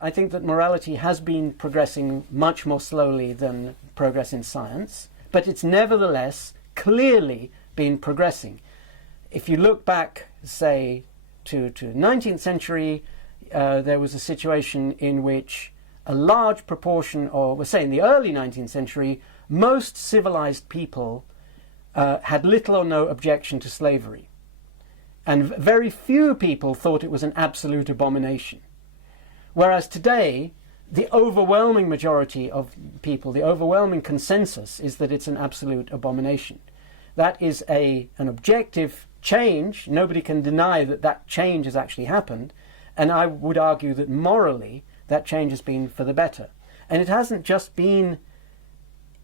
I think that morality has been progressing much more slowly than progress in science, but it's nevertheless clearly been progressing. If you look back, say, to 19th century, there was a situation in which a large proportion, or we'll say in the early 19th century, most civilized people had little or no objection to slavery. And very few people thought it was an absolute abomination. Whereas today, the overwhelming majority of people, the overwhelming consensus is that it's an absolute abomination. That is an objective change. Nobody can deny that that change has actually happened. And I would argue that morally, that change has been for the better. And it hasn't just been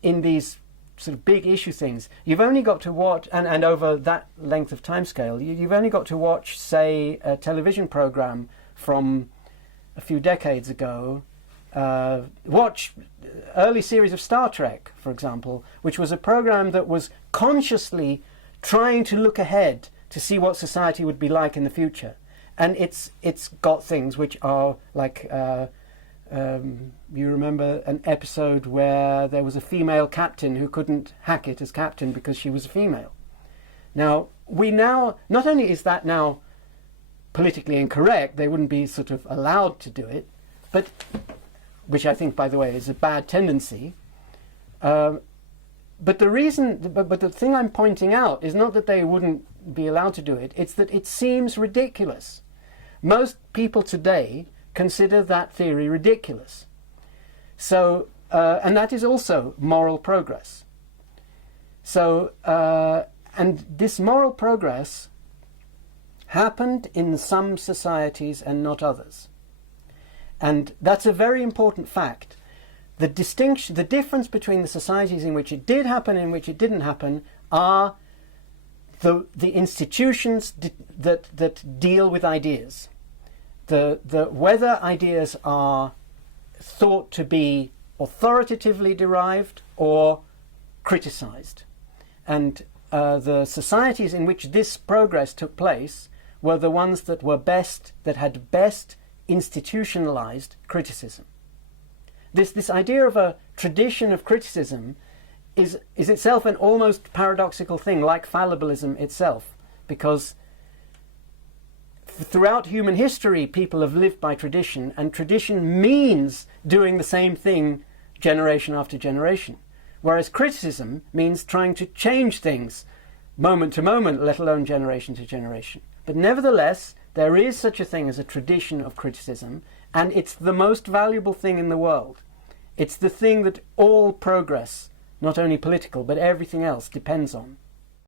in these sort of big issue things. You've only got to watch, and over that length of time scale, you've only got to watch, say, a television program from a few decades ago. Watch early series of Star Trek, for example, which was a program that was consciously trying to look ahead to see what society would be like in the future. And it's got things which are like, you remember an episode where there was a female captain who couldn't hack it as captain because she was a female. Now, not only is that now politically incorrect, they wouldn't be sort of allowed to do it, but, which I think, by the way, is a bad tendency. But the thing I'm pointing out is not that they wouldn't be allowed to do it, it's that it seems ridiculous. Most people today consider that theory ridiculous. So, and that is also moral progress. So, and this moral progress happened in some societies and not others. And that's a very important fact. The difference between the societies in which it did happen and in which it didn't happen are the institutions that deal with ideas. Whether ideas are thought to be authoritatively derived or criticized. And the societies in which this progress took place were the ones that had best institutionalized criticism. This idea of a tradition of criticism is itself an almost paradoxical thing, like fallibilism itself, because throughout human history people have lived by tradition, and tradition means doing the same thing generation after generation, whereas criticism means trying to change things moment to moment, let alone generation to generation. But nevertheless, there is such a thing as a tradition of criticism, and it's the most valuable thing in the world. It's the thing that all progress, not only political, but everything else, depends on.